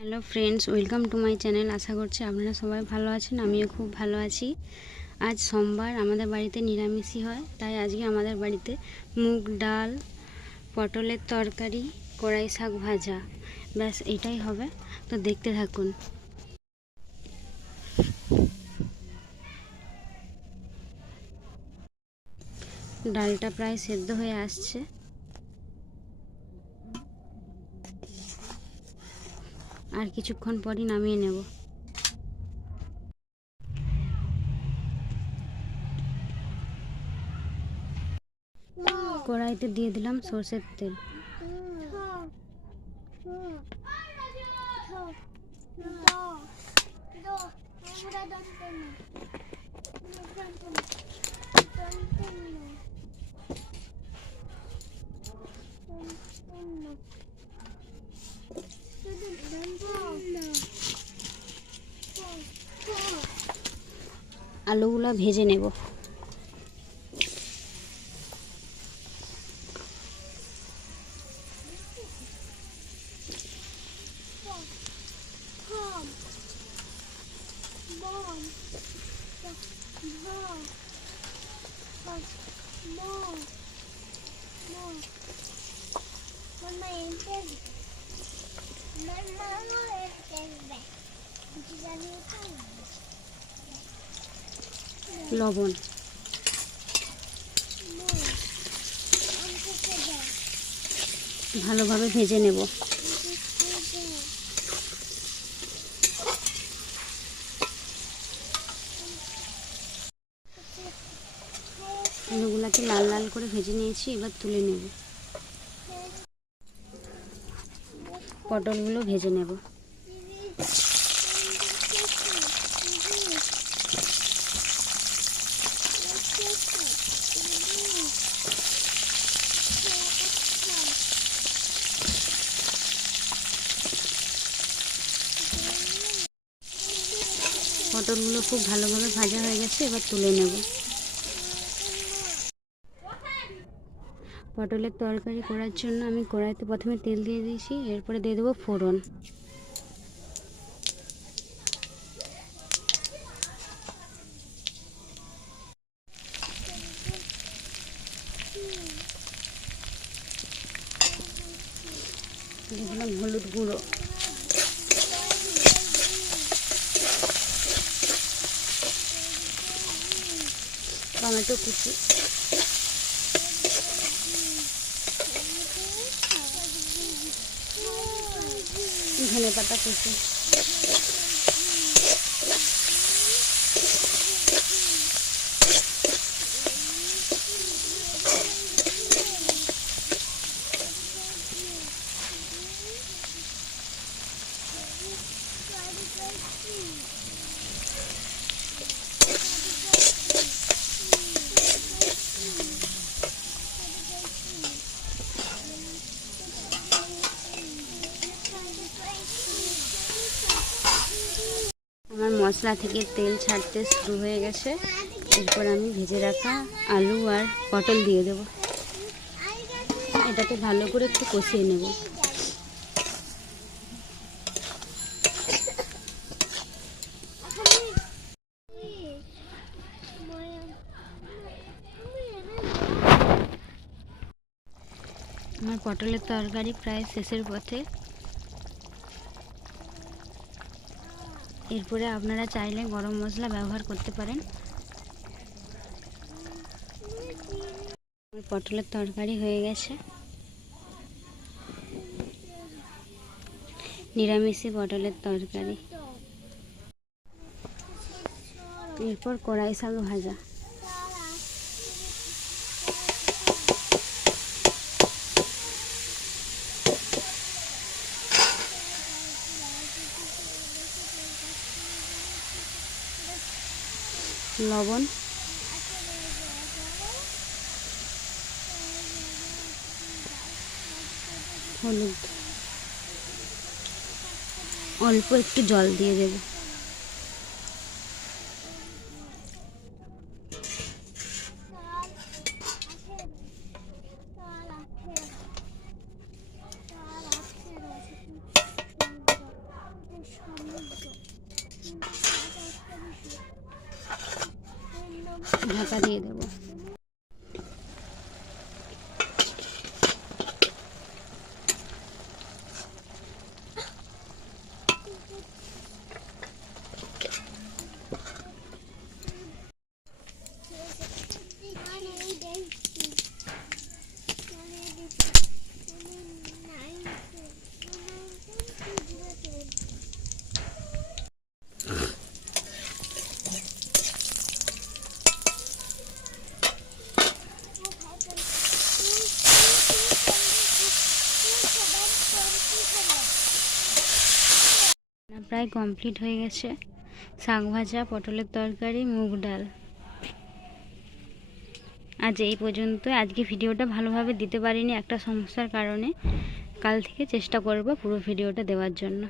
Hello friends, welcome to my channel. আশা করছি আপনারা সবাই ভালো আছেন, আমিও খুব ভালো আছি। আজ সোমবার, আমাদের বাড়িতে নিরামিষই হয়, তাই আজকে আমাদের বাড়িতে মুগ ডাল, পটলের তরকারি, কড়াই শাক ভাজা, ব্যাস এটাই হবে। তো দেখতে থাকুন। ডালটা প্রায় সেদ্ধ হয়ে আসছে। আর কিছুক্ষণ পরই নামিয়ে নেব। কড়াইতে দিয়ে দিলাম সরষের তেল। আলুগুলো ভেজে নেব। লবণ, ভালোভাবে ভেজে নেব। আলুগুলোকে লাল লাল করে ভেজে নিয়েছি, এবার তুলে নেব। পটলগুলো ভেজে নেব। পটলগুলো খুব ভালোভাবে ভাজা হয়ে গেছে, এবার তুলে নেব। পটলের তরকারি করার জন্য আমি কড়াইতে প্রথমে তেল দিয়ে দিয়েছি, এরপরে দিয়ে দেবো ফোড়ন। দিলাম হলুদ গুঁড়ো, টমেটো কুচি, ধনে পাতা কুচি, আমার মশলা থেকে তেল ছাড়তে শুরু হয়ে গেছে। এরপর আমি ভেজে রাখা আলু আর পটল দিয়ে দেব। এটাকে ভালো করে একটু কষিয়ে নেব। আমার পটলের তরকারি প্রায় শেষের পথে। এরপরে আপনারা চাইলে গরম মশলা ব্যবহার করতে পারেন। পটলের তরকারি হয়ে গেছে। নিরামিষি পটলের তরকারি। এরপর কড়াই শাক ভাজা। লবণ, হলুদ, অল্প একটু জল দিয়ে দেব। ঢাকা দিয়ে দেবো। প্রায় কমপ্লিট হয়ে গেছে। শাক ভাজা, পটলের তরকারি, মুগ ডাল। আজ এই পর্যন্ত। আজকে ভিডিওটা ভালোভাবে দিতে পারিনি একটা সমস্যার কারণে। কাল থেকে চেষ্টা করব পুরো ভিডিওটা দেওয়ার জন্য।